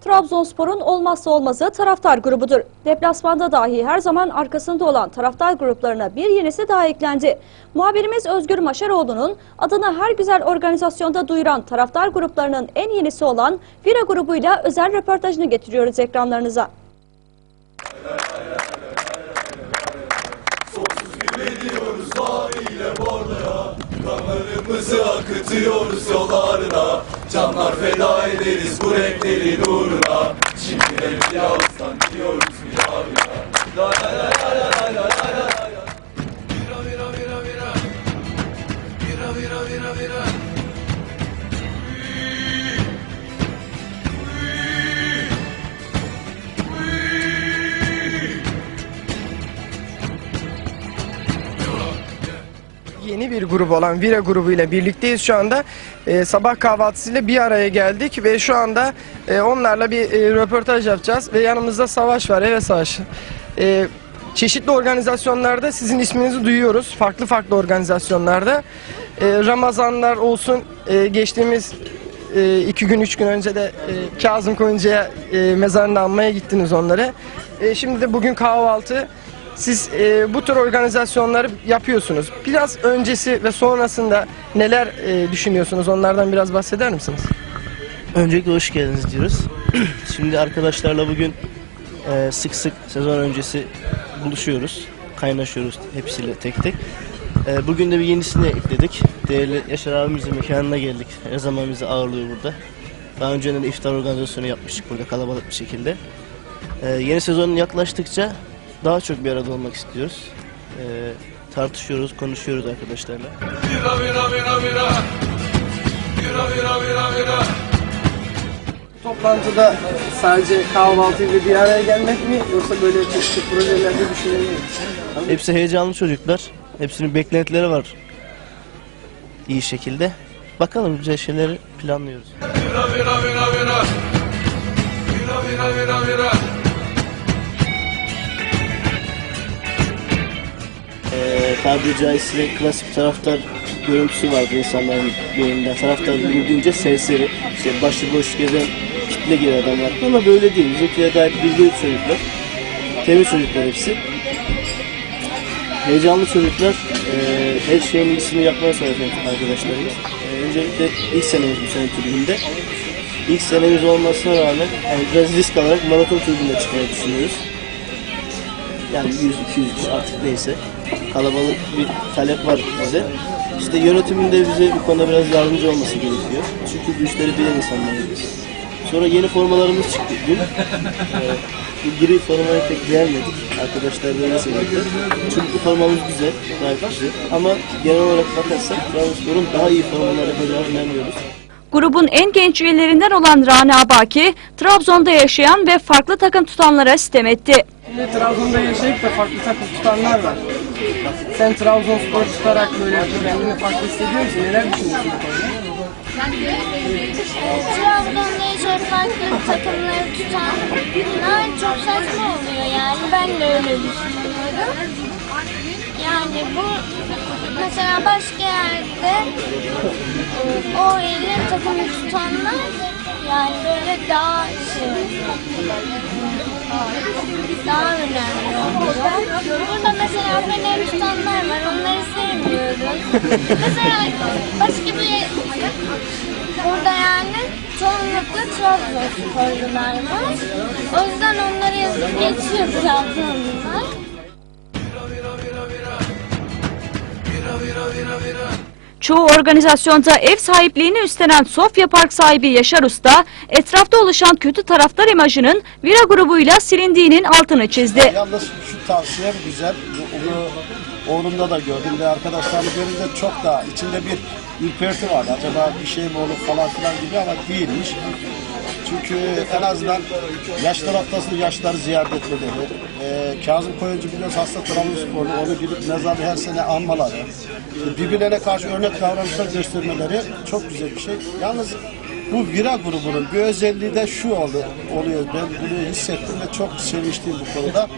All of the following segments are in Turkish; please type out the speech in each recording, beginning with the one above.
Trabzonspor'un olmazsa olmazı taraftar grubudur. Deplasmanda dahi her zaman arkasında olan taraftar gruplarına bir yenisi daha eklendi. Muhabirimiz Özgür Maşaroğlu'nun adını her güzel organizasyonda duyuran taraftar gruplarının en yenisi olan Vira grubuyla özel röportajını getiriyoruz ekranlarınıza. Canlar feda ederiz bu renklerin Bir grup olan Vira grubu ile birlikteyiz şu anda. Ee, sabah kahvaltısıyla bir araya geldik ve şu anda e, onlarla bir e, röportaj yapacağız. Ve yanımızda Savaş var, evet Savaş. Ee, çeşitli organizasyonlarda sizin isminizi duyuyoruz. Farklı farklı organizasyonlarda. Ee, Ramazanlar olsun, e, geçtiğimiz e, iki gün, üç gün önce de e, Kazım Koyuncu'ya e, mezarını anmaya gittiniz onları. E, şimdi de bugün kahvaltı. Siz e, bu tür organizasyonları yapıyorsunuz. Biraz öncesi ve sonrasında neler e, düşünüyorsunuz? Onlardan biraz bahseder misiniz? Öncelikle hoş geldiniz diyoruz. Şimdi arkadaşlarla bugün e, sık sık sezon öncesi buluşuyoruz. Kaynaşıyoruz hepsiyle tek tek. E, bugün de bir yenisini ekledik. Değerli Yaşar abimizin mekanına geldik. Her zaman bizi ağırlıyor burada. Daha önceden de iftar organizasyonu yapmıştık burada kalabalık bir şekilde. E, yeni sezon yaklaştıkça daha çok bir arada olmak istiyoruz. E, tartışıyoruz, konuşuyoruz arkadaşlarla. Toplantıda sadece kahvaltıyla bir araya gelmek mi yoksa böyle çeşitli projelerde düşünüyor musunuz? Hepsi heyecanlı çocuklar. Hepsinin beklentileri var. İyi şekilde. Bakalım güzel şeyleri planlıyoruz. Vira vira vira vira Vira vira vira vira tabiri caizse klasik taraftar görüntüsü vardı insanların gönlünden. Taraftar bildiğince serseri, işte başıboş gezen kitle gibi adamlar. Ama böyle değil. Bizimkiler gayet bilgili çocuklar. Temiz çocuklar hepsi. Heyecanlı çocuklar. Ee, her şeyin iyisini yapmaya çalışan arkadaşlarımız. Ee, öncelikle ilk senemiz bu sene tribünde. İlk senemiz olmasına rağmen yani biraz risk alarak maraton tribünde çıkmayı düşünüyoruz. Yani 100-200 kişi artık neyse. Kalabalık bir talep var bize. İşte yönetimin de bize bu konuda biraz yardımcı olması gerekiyor. Çünkü bu işleri bilen insanlarız. Sonra yeni formalarımız çıktı dün. Ee, bu gri formayı pek beğenmedik. Arkadaşlar da öyle söylediler. Çünkü formamız güzel, gayet güzel. Ama genel olarak bakarsak Trabzonspor'un daha iyi formalar yapacağına inanıyoruz. Grubun en genç üyelerinden olan Rana Baki, Trabzon'da yaşayan ve farklı takım tutanlara sitem etti. Şimdi Trabzon'da yaşayıp da farklı takım tutanlar var. Sen Trabzonspor tutarak böyle kendini farklı hissediyor musun? Neler düşünüyorsun bu konuda? Trabzon'da yaşayıp farklı takımları tutanlar çok saçma oluyor yani. Ben de öyle düşünüyorum. Yani bu mesela başka yerde e, o ile takımı tutanlar yani böyle daha şey daha önemli. Burada mesela Afganistanlar var, onları sevmiyoruz. mesela başka bir burada yani çoğunlukla Trabzon sporcular var. O yüzden onları yazıp geçiyoruz Trabzon'da. Vira, vira, vira, vira. Vira, vira, vira, vira. Çoğu organizasyonda ev sahipliğini üstlenen Sofya Park sahibi Yaşar Usta, etrafta oluşan kötü taraftar imajının Vira grubuyla silindiğinin altını çizdi. Yalnız şu tavsiyem güzel. Onu oğlumda da gördüm ve arkadaşlarını görünce çok da içinde bir ürperti vardı. Acaba bir şey mi olur falan filan gibi ama değilmiş. Çünkü en azından yaş taraftasını yaşları ziyaret etmeleri, e, Kazım Koyuncu biliyoruz hasta Trabzonsporlu, onu gidip mezarı her sene anmaları, birbirlerine karşı örnek davranışlar göstermeleri çok güzel bir şey. Yalnız bu Vira grubunun bir özelliği de şu oldu, oluyor. Ben bunu hissettim ve çok sevinçliyim bu konuda.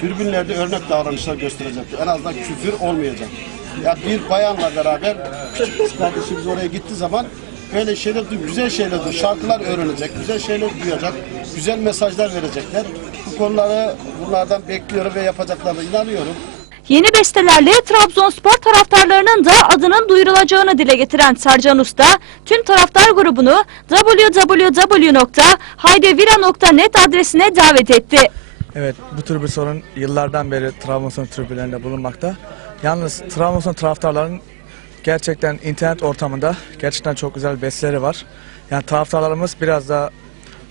Tribünlerde örnek davranışlar gösterecektir. En azından küfür olmayacak. Ya bir bayanla beraber küçük kardeşimiz oraya gittiği zaman böyle şeyler, du- güzel şeyler, du- şarkılar öğrenecek, güzel şeyler duyacak, güzel mesajlar verecekler. Bu konuları bunlardan bekliyorum ve yapacaklarına inanıyorum. Yeni bestelerle Trabzonspor taraftarlarının da adının duyurulacağını dile getiren Sercan Usta, tüm taraftar grubunu www.haydevira.net adresine davet etti. Evet, bu tür bir sorun yıllardan beri Trabzonspor tribünlerinde bulunmakta. Yalnız Trabzonspor taraftarların gerçekten internet ortamında gerçekten çok güzel besteleri var. Yani taraftarlarımız biraz da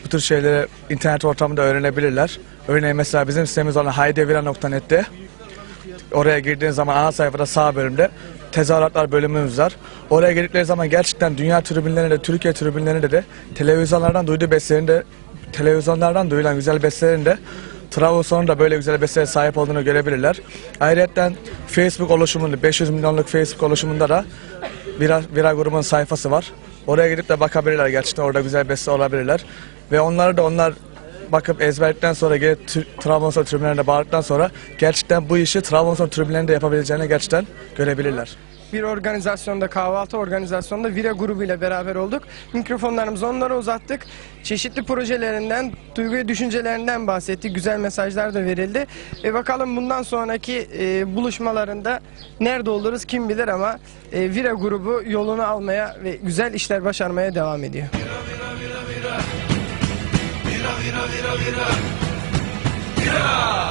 bu tür şeyleri internet ortamında öğrenebilirler. Örneğin mesela bizim sitemiz olan haydevira.net'te oraya girdiğiniz zaman ana sayfada sağ bölümde tezahüratlar bölümümüz var. Oraya girdikleri zaman gerçekten dünya tribünlerinde, Türkiye tribünlerinde de televizyonlardan duyduğu bestelerin de televizyonlardan duyulan güzel bestelerin de Trabzon'un da böyle güzel bestelere sahip olduğunu görebilirler. Ayrıca Facebook oluşumunda 500 milyonluk Facebook oluşumunda da Vira, Vira grubun sayfası var. Oraya gidip de bakabilirler gerçekten orada güzel beste olabilirler. Ve onları da onlar bakıp ezberledikten sonra gelip Trabzonspor tribünlerine bağırdıktan sonra gerçekten bu işi Trabzonspor tribünlerinde yapabileceğini gerçekten görebilirler. Bir organizasyonda, kahvaltı organizasyonunda Vira grubuyla beraber olduk. Mikrofonlarımızı onlara uzattık. Çeşitli projelerinden, duygu ve düşüncelerinden bahsettik. Güzel mesajlar da verildi. Ve bakalım bundan sonraki e, buluşmalarında nerede oluruz kim bilir ama e, Vira grubu yolunu almaya ve güzel işler başarmaya devam ediyor. Tufan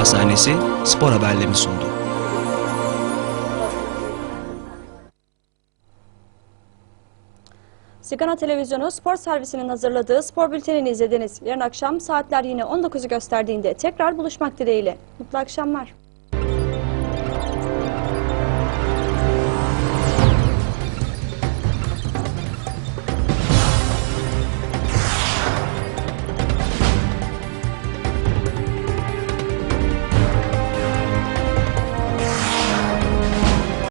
Pastanesi spor haberlerini sundu. Sigana Televizyonu spor servisinin hazırladığı spor bültenini izlediniz. Yarın akşam saatler yine 19'u gösterdiğinde tekrar buluşmak dileğiyle. Mutlu akşamlar.